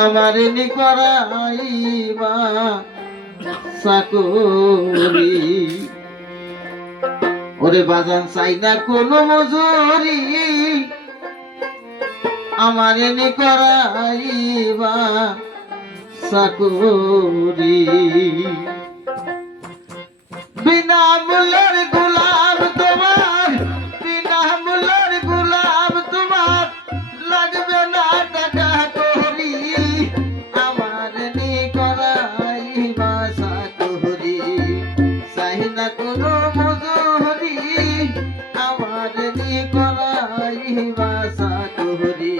আমার নি করাইবা চাকরি ওরে বাজান চাই না কোনো মজুরি আমার নি করাইবা চাকরি বিনা মূল্যের গোলাম তোমার বিনা মূল্যের গোলাম তোমার লাগবে না টাকা করি আমার নি করাইবা চাকরি চাই না কোনো মজুরি আমার নি করাইবা চাকরি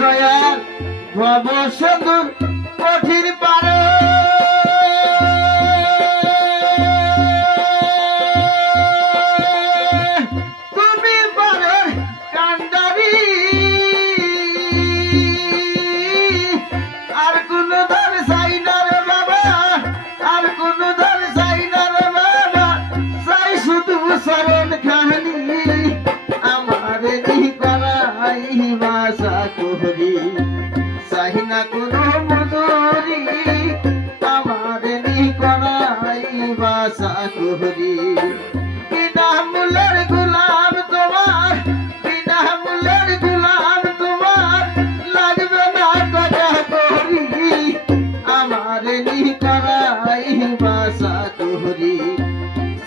দয়াল ভব সুন্দর কঠিন পারে তুমি পারে কান্ডারি আর কোন ধর চাই না রে বাবা আর কোন ধর চাই না রে বাবা চাই শুধু শরণ খানি আমার নি করাইবা চাকরি চাই না কোনো মজুরি আমার নি করাইবা চাকরি বিনা মূল্যের গোলাম তোমার বিনা মূল্যের গোলাম তোমার লাগবে না টাকা করি আমার নি করাইবা চাকরি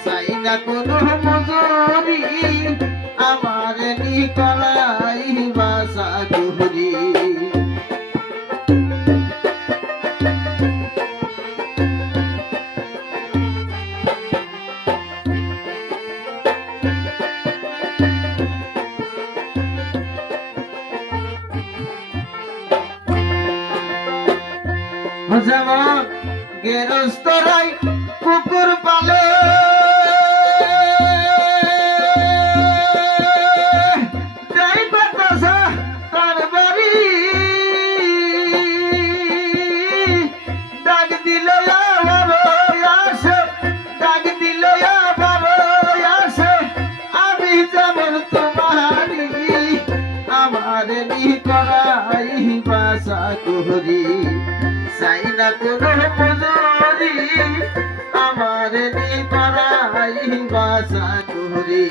চাই না কোনো মজুরি আমার নি করাইবা চাকরি যেমন গেরস্তরাই কুকুর পালে যাই বাতাসা তার বাড়ি ডাক দিলে আবার আসে ডাক দিলে আবার আসে আমি যেমন তোমারি আমার নি করাইবা চাকরি চাই না কোনো মজুরি আমার নি করাইবা চাকরি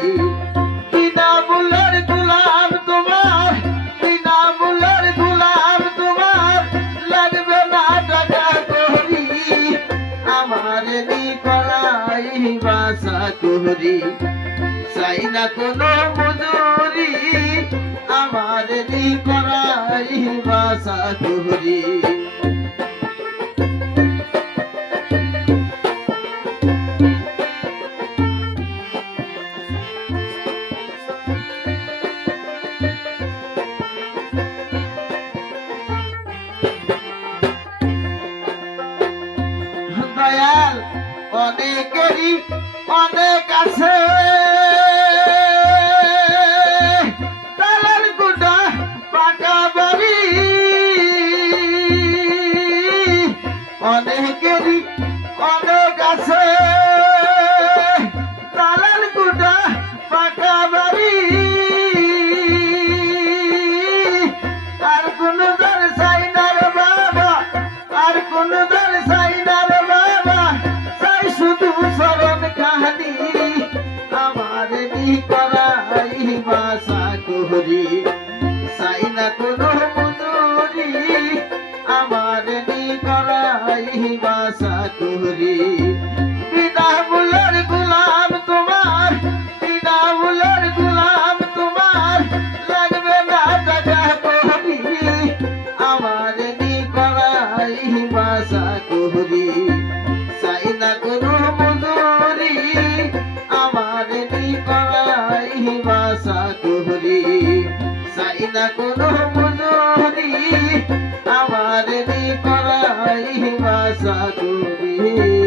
বিনা মূল্যের গোলাম তোমার বিনা মূল্যের গোলাম তোমার লাগবে না টাকা করি আমার নি করাইবা চাকরি চাই না কোনো মজুরি আমার নি করাইবা চাকরি দয়াল অনেকেরই অনেক আছে তালার গুডা পাকা বাড়ি অনেকেরই অনেক আছে তালার গুডা পাকা বাড়ি আর কোন দর চাই না রে বাবা আর কোন দর চাই না রে বাবা চাই শুধু শরণ কাহানি আমার নি করাইবা চাকরি চাই না কোনো মজুরি আমার নি করাইবা চাকরি বিনা মূল্যের গোলাম তোমার বিনা মূল্যের গোলাম তোমার লাগবে না টাকা করি আমার নি করাইবা চাকরি চাই না কোনো মজুরি আমার নি করাইবা চাকরি চাই না কোনো মজুরি আমার নি করাইবা চাকরি